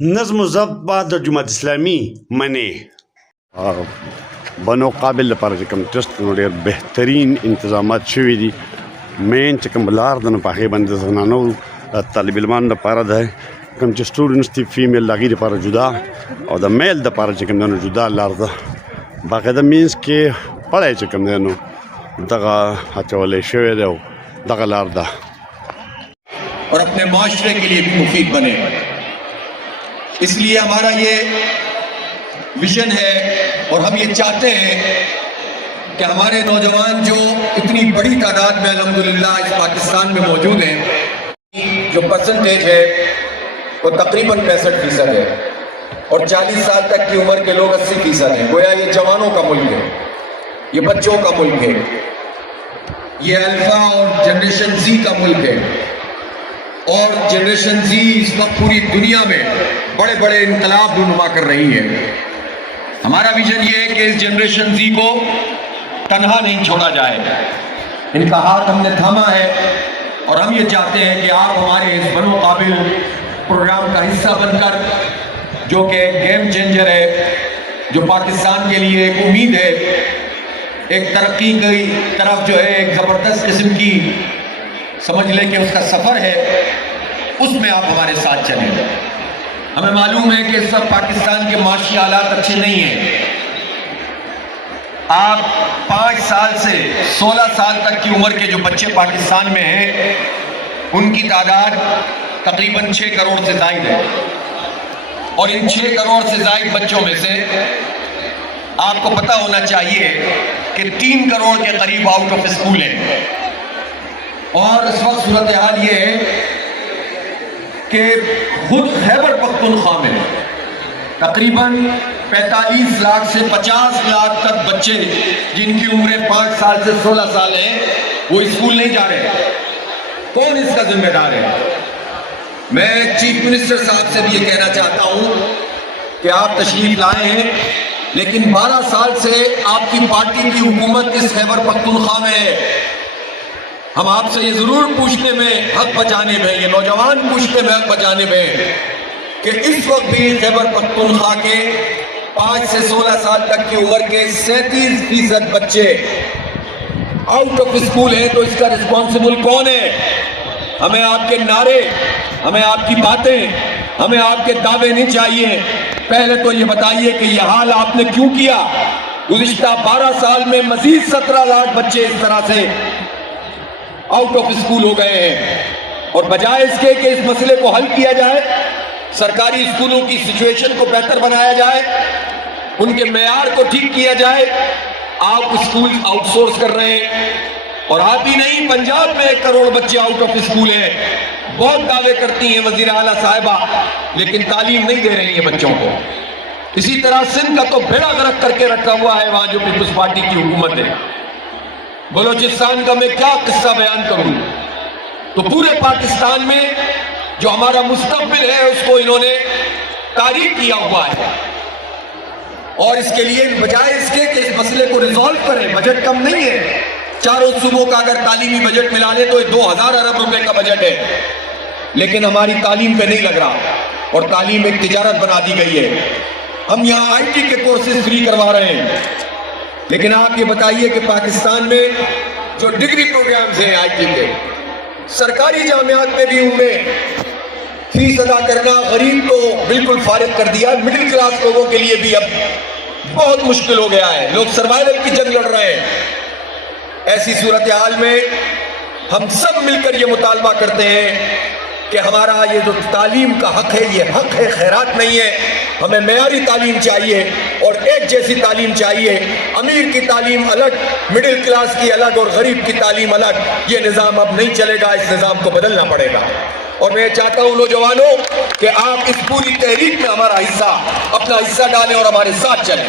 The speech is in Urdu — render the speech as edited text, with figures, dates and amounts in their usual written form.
نظم و ضبط بعد د جماعت اسلامي منې بنو قابل لپاره چې کوم ټرسټ نو ډېر بهترین انتظامات شوي دي. مین چې کوم لار ده نو په هغې باندې د زنانو طالب علمانو لپاره ده کوم چې سټوډنټس دي فیمیل د هغې لپاره جدا او د میل دپاره چې کوم دی نو جدا لار ده. باقاعده مینس کې پړی چې کوم دی نو دغه اچولی شوی دی او دغه لار ده اور اپنے معاشرے کے لیے بھی مفید بنے. اس لیے ہمارا یہ ویژن ہے اور ہم یہ چاہتے ہیں کہ ہمارے نوجوان جو اتنی بڑی تعداد میں الحمدللہ اس پاکستان میں موجود ہیں، جو پرسنٹیج ہے وہ تقریباً 65% ہے اور 40 سال تک کی عمر کے لوگ 80% ہیں. گویا یہ جوانوں کا ملک ہے، یہ بچوں کا ملک ہے، یہ الفا اور جنریشن زی کا ملک ہے. اور جنریشن زی اس وقت پوری دنیا میں بڑے بڑے انقلاب رونما کر رہی ہے. ہمارا ویژن یہ ہے کہ اس جنریشن زی کو تنہا نہیں چھوڑا جائے. ان کا ہاتھ ہم نے تھاما ہے اور ہم یہ چاہتے ہیں کہ آپ ہمارے اس بنو قابل پروگرام کا حصہ بن کر، جو کہ ایک گیم چینجر ہے، جو پاکستان کے لیے ایک امید ہے، ایک ترقی کی طرف جو ہے ایک زبردست قسم کی سمجھ لیں کہ اس کا سفر ہے، اس میں آپ ہمارے ساتھ چلیں. ہمیں معلوم ہے کہ اس وقت پاکستان کے معاشی حالات اچھے نہیں ہیں. آپ 5 سال سے 16 سال تک کی عمر کے جو بچے پاکستان میں ہیں ان کی تعداد تقریباً 6 کروڑ سے زائد ہے. اور ان 6 کروڑ سے زائد بچوں میں سے آپ کو پتہ ہونا چاہیے کہ 3 کروڑ کے قریب آؤٹ آف اسکول ہیں. اور اس وقت صورتحال یہ ہے کہ خود خیبر پختونخوا میں تقریباً 45 لاکھ سے 50 لاکھ تک بچے جن کی عمریں 5 سال سے 16 سال ہیں وہ اسکول نہیں جا رہے. کون اس کا ذمہ دار ہے؟ میں چیف منسٹر صاحب سے بھی یہ کہنا چاہتا ہوں کہ آپ تشریف لائے ہیں، لیکن 12 سال سے آپ کی پارٹی کی حکومت اس خیبر پختونخوا میں ہے. ہم آپ سے یہ ضرور پوچھنے میں حق بچانے میں، یہ نوجوان پوچھنے میں حق بچانے میں کہ اس وقت بھی خیبر پختونخوا کے 5 سے 16 سال تک کی عمر کے 37% بچے آؤٹ آف اسکول ہیں. تو اس کا رسپانسبل کون ہے؟ ہمیں آپ کے نعرے، ہمیں آپ کی باتیں، ہمیں آپ کے دعوے نہیں چاہیے. پہلے تو یہ بتائیے کہ یہ حال آپ نے کیوں کیا؟ گزشتہ 12 سال میں مزید 17 لاکھ بچے اس طرح سے آؤٹ آف اسکول ہو گئے ہیں. اور بجائے اس کے کہ اس مسئلے کو حل کیا جائے، سرکاری اسکولوں کی سچویشن کو بہتر بنایا جائے، ان کے معیار کو ٹھیک کیا جائے، آپ اسکول آؤٹ سورس کر رہے ہیں. اور آپ ہی نہیں، پنجاب میں 1 کروڑ بچے آؤٹ آف اسکول ہیں. بہت دعوے کرتی ہیں وزیر اعلیٰ صاحبہ، لیکن تعلیم نہیں دے رہی ہیں بچوں کو. اسی طرح سندھ کا تو بھیڑا غرق کر کے رکھا ہوا ہے وہاں جو پیپلز پارٹی کی حکومت ہے. بلوچستان کا میں کیا قصہ بیان کروں؟ تو پورے پاکستان میں جو ہمارا مستقبل ہے اس کو انہوں نے تاریخ کیا ہوا ہے. اور اس کے لیے بجائے اس کے کہ اس مسئلے کو ریزالو کریں، بجٹ کم نہیں ہے. 4 صوبوں کا اگر تعلیمی بجٹ ملا لے تو 2000 ارب روپے کا بجٹ ہے، لیکن ہماری تعلیم پہ نہیں لگ رہا اور تعلیم ایک تجارت بنا دی گئی ہے. ہم یہاں آئی ٹی کے کورسز فری کروا رہے ہیں، لیکن آپ یہ بتائیے کہ پاکستان میں جو ڈگری پروگرامز ہیں آئی ٹی کے، سرکاری جامعات میں بھی ان میں فیس ادا کرنا غریب کو بالکل فارغ کر دیا. مڈل کلاس لوگوں کے لیے بھی اب بہت مشکل ہو گیا ہے، لوگ سروائیول کی جنگ لڑ رہے ہیں. ایسی صورتحال میں ہم سب مل کر یہ مطالبہ کرتے ہیں کہ ہمارا یہ جو تعلیم کا حق ہے یہ حق ہے، خیرات نہیں ہے. ہمیں معیاری تعلیم چاہیے اور ایک جیسی تعلیم چاہیے. امیر کی تعلیم الگ، مڈل کلاس کی الگ اور غریب کی تعلیم الگ. یہ نظام اب نہیں چلے گا، اس نظام کو بدلنا پڑے گا. اور میں چاہتا ہوں نوجوانوں کہ آپ اس پوری تحریک میں ہمارا حصہ، اپنا حصہ ڈالیں اور ہمارے ساتھ چلیں.